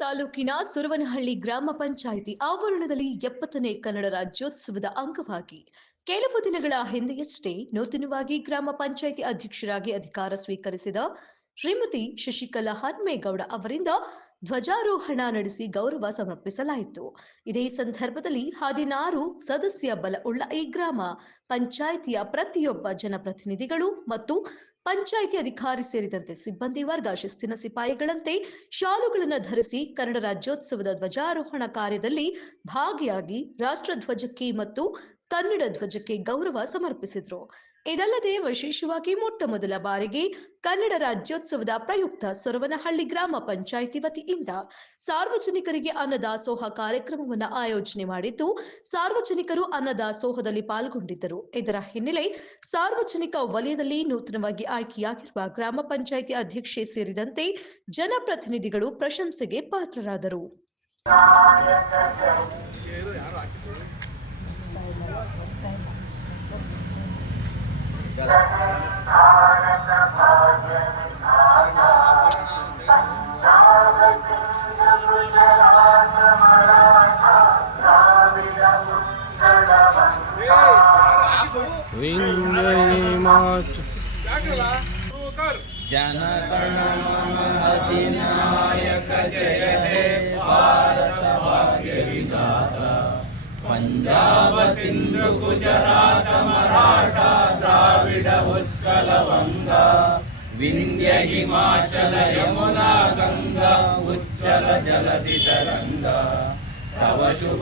ತಾಲೂಕಿನ ಸುರವನಹಳ್ಳಿ ಗ್ರಾಮ ಪಂಚಾಯಿತಿ ಆವರಣದಲ್ಲಿ 70ನೇ ಕನ್ನಡ ರಾಜ್ಯೋತ್ಸವದ ಅಂಗವಾಗಿ ಕೆಲವು ದಿನಗಳ ಹಿಂದೆಯಷ್ಟೇ ನೂತನವಾಗಿ ಗ್ರಾಮ ಪಂಚಾಯಿತಿ ಅಧ್ಯಕ್ಷರಾಗಿ ಅಧಿಕಾರ ಸ್ವೀಕರಿಸಿದ ಶ್ರೀಮತಿ ಶಶಿಕಲಾ ಹನುಮೇಗೌಡ ಅವರಿಂದ ಧ್ವಜಾರೋಹಣ ನಡೆಸಿ ಗೌರವ ಸಮರ್ಪಿಸಲಾಯಿತು. ಇದೇ ಸಂದರ್ಭದಲ್ಲಿ 16 ಸದಸ್ಯ ಬಲ ಉಳ್ಳ ಈ ಗ್ರಾಮ ಪಂಚಾಯಿತಿಯ ಪ್ರತಿಯೊಬ್ಬ ಜನಪ್ರತಿನಿಧಿಗಳು ಮತ್ತು ಪಂಚಾಯಿತಿ ಅಧಿಕಾರಿ ಸೇರಿದಂತೆ ಸಿಬ್ಬಂದಿ ವರ್ಗ ಶಿಸ್ತಿನ ಸಿಪಾಯಿಗಳಂತೆ ಶಾಲುಗಳನ್ನು ಧರಿಸಿ ಕನ್ನಡ ರಾಜ್ಯೋತ್ಸವದ ಧ್ವಜಾರೋಹಣ ಕಾರ್ಯದಲ್ಲಿ ಭಾಗಿಯಾಗಿ ರಾಷ್ಟ್ರಧ್ವಜಕ್ಕೆ ಮತ್ತು ಕನ್ನಡ ಧ್ವಜಕ್ಕೆ ಗೌರವ ಸಮರ್ಪಿಸಿದರು. ಇದಲ್ಲದೆ ವಿಶೇಷವಾಗಿ ಮೊಟ್ಟಮೊದಲ ಬಾರಿಗೆ ಕನ್ನಡ ರಾಜ್ಯೋತ್ಸವದ ಪ್ರಯುಕ್ತ ಸುರವನಹಳ್ಳಿ ಗ್ರಾಮ ಪಂಚಾಯಿತಿ ವತಿಯಿಂದ ಸಾರ್ವಜನಿಕರಿಗೆ ಅನ್ನದಾಸೋಹ ಕಾರ್ಯಕ್ರಮವನ್ನು ಆಯೋಜನೆ ಮಾಡಿದ್ದು, ಸಾರ್ವಜನಿಕರು ಅನ್ನದಾಸೋಹದಲ್ಲಿ ಪಾಲ್ಗೊಂಡಿದ್ದರು. ಇದರ ಹಿನ್ನೆಲೆ ಸಾರ್ವಜನಿಕ ವಲಯದಲ್ಲಿ ನೂತನವಾಗಿ ಆಯ್ಕೆಯಾಗಿರುವ ಗ್ರಾಮ ಪಂಚಾಯಿತಿ ಅಧ್ಯಕ್ಷೆ ಸೇರಿದಂತೆ ಜನಪ್ರತಿನಿಧಿಗಳು ಪ್ರಶಂಸೆಗೆ ಪಾತ್ರರಾದರು. जनगण मन अधिनायक जय हे भारत भाग्य विधाता पंजाब सिंधु गुजरात मराठा द्राविड उत्कल वंगा विंध्य हिमाचल यमुना गंगा उच्चल जलधि तरंगा तव शुभ